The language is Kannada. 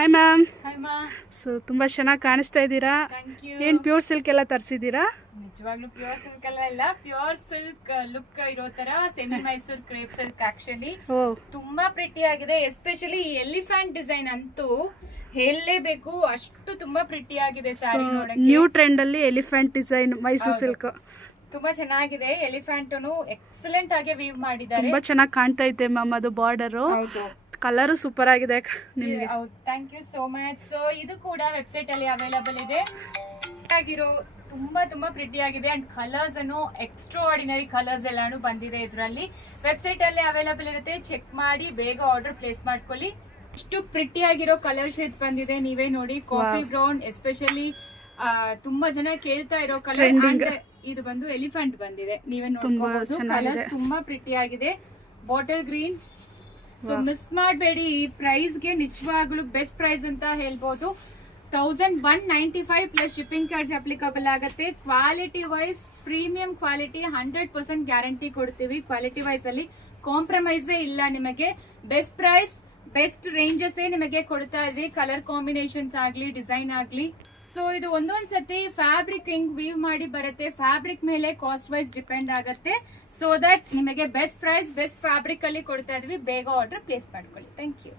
Hi ma'am. ಹಾಯ್ ಮಾ. ಸೊ ತುಂಬ ಚೆನ್ನಾಗಿ ಕಾಣಿಸ್ತಾ ಇದ್ದೀರಾ. Thank you. ಏನು ಪ್ಯೂರ್ ಸಿಲ್ಕ್ ಎಲ್ಲ ತರಿಸಿದ್ದೀರಾ? ನಿಜವಾಗ್ಲೂ ಪ್ಯೂರ್ ಸಿಲ್ಕ್ ಎಲ್ಲ ಪ್ಯೂರ್ ಸಿಲ್ಕ್ ಲುಕ್ ಇರೋ ತರ semi Mysore crepe silk actually ಓ ತುಂಬಾ ಪ್ರಿಟಿ ಆಗಿದೆ. ಎಸ್ಪೆಷಲಿ ಎಲಿಫೆಂಟ್ ಡಿಸೈನ್ ಅಂತೂ ಹೇಳಲೇಬೇಕು, ಅಷ್ಟು ತುಂಬಾ ಪ್ರಿಟಿ ಆಗಿದೆ ಸ್ಯಾರಿ ನೋಡಕ್ಕೆ. ನ್ಯೂ ಟ್ರೆಂಡ್ ಅಲ್ಲಿ ಎಲಿಫೆಂಟ್ ಡಿಸೈನ್ ಮೈಸೂರು ಸಿಲ್ಕ್ ತುಂಬಾ ಚೆನ್ನಾಗಿದೆ. ಎಲಿಫೆಂಟ್ ಎಕ್ಸಲೆಂಟ್ ಆಗಿ ವೀವ್ ಮಾಡಿದ್ದಾರೆ. ತುಂಬಾ ಚೆನ್ನಾಗಿ ಕಾಣ್ತಾ ಐತೆ ಮ್ಯಾಮ್. ಅದು ಬಾರ್ಡರು ಕಲರು ಸೂಪರ್ ಆಗಿದೆ ನಿಮಗೆ. Thank you so much. So ಇದು ಕೂಡ ವೆಬ್ಸೈಟ್ ಅಲ್ಲಿ ಅವೈಲಬಲ್ ಇದೆ. ಆಗಿರೋ ತುಂಬಾ ತುಂಬಾ ಪ್ರಿಟಿ ಆಗಿದೆ ಅಂಡ್ ಕಲರ್ಸ್ ಅನ್ನು ಎಕ್ಸ್ಟ್ರಾ ಆರ್ಡಿನರಿ ಕಲರ್ಸ್ ಎಲ್ಲಾನು ಬಂದಿದೆ ಇದರಲ್ಲಿ. ವೆಬ್ಸೈಟ್ ಅಲ್ಲಿ ಅವೈಲಬಲ್ ಇರುತ್ತೆ, ಚೆಕ್ ಮಾಡಿ ಬೇಗ ಆರ್ಡರ್ ಪ್ಲೇಸ್ ಮಾಡ್ಕೊಳ್ಳಿ. ಇಷ್ಟು ಪ್ರಿಟಿ ಆಗಿರೋ ಕಲರ್ ಶೇಡ್ಸ್ ಬಂದಿದೆ, ನೀವೇ ನೋಡಿ. ಕಾಫಿ ಬ್ರೌನ್ ಎಸ್ಪೆಷಲಿ ತುಂಬಾ ಜನ ಕೇಳ್ತಾ ಇರೋ ಕಲರ್. ಇದು ಬಂದು ಎಲಿಫೆಂಟ್ ಬಂದಿದೆ, ನೀವೇ ನೋಡ್ಕೋಬಹುದು. ಕಲರ್ಸ್ ತುಂಬಾ ಪ್ರಿಟಿ ಆಗಿದೆ. Bottle green. ಸೊ ಮಿಸ್ ಮಾಡಬೇಡಿ. ಈ ಪ್ರೈಸ್ಗೆ ನಿಜವಾಗ್ಲೂ ಬೆಸ್ಟ್ ಪ್ರೈಸ್ ಅಂತ ಹೇಳ್ಬೋದು. 1195 ಪ್ಲಸ್ ಶಿಪ್ಪಿಂಗ್ ಚಾರ್ಜ್ ಅಪ್ಲಿಕಬಲ್ ಆಗುತ್ತೆ. Quality wise premium quality 100% guarantee ಕೊಡ್ತೀವಿ. ಕ್ವಾಲಿಟಿ ವೈಸ್ ಅಲ್ಲಿ ಕಾಂಪ್ರಮೈಸೇ ಇಲ್ಲ ನಿಮಗೆ. ಬೆಸ್ಟ್ ಪ್ರೈಸ್, ಬೆಸ್ಟ್ ರೇಂಜಸ್ ನಿಮಗೆ ಕೊಡ್ತಾ ಇದ್ವಿ. ಕಲರ್ ಕಾಂಬಿನೇಷನ್ಸ್ ಆಗ್ಲಿ, ಡಿಸೈನ್ ಆಗ್ಲಿ. ಸೊ ಇದು ಒಂದೊಂದ್ ಸತಿ ಫ್ಯಾಬ್ರಿಕ್ ಹಿಂಗ್ ವೀವ್ ಮಾಡಿ ಬರುತ್ತೆ. ಫ್ಯಾಬ್ರಿಕ್ ಮೇಲೆ ಕಾಸ್ಟ್ ವೈಸ್ ಡಿಪೆಂಡ್ ಆಗುತ್ತೆ. ಸೊ ದಟ್ ನಿಮಗೆ ಬೆಸ್ಟ್ ಪ್ರೈಸ್, ಬೆಸ್ಟ್ ಫ್ಯಾಬ್ರಿಕ್ ಅಲ್ಲಿ ಕೊಡ್ತಾ ಇದ್ವಿ. ಬೇಗ ಆರ್ಡರ್ ಪ್ಲೇಸ್ ಮಾಡ್ಕೊಳ್ಳಿ. Thank you.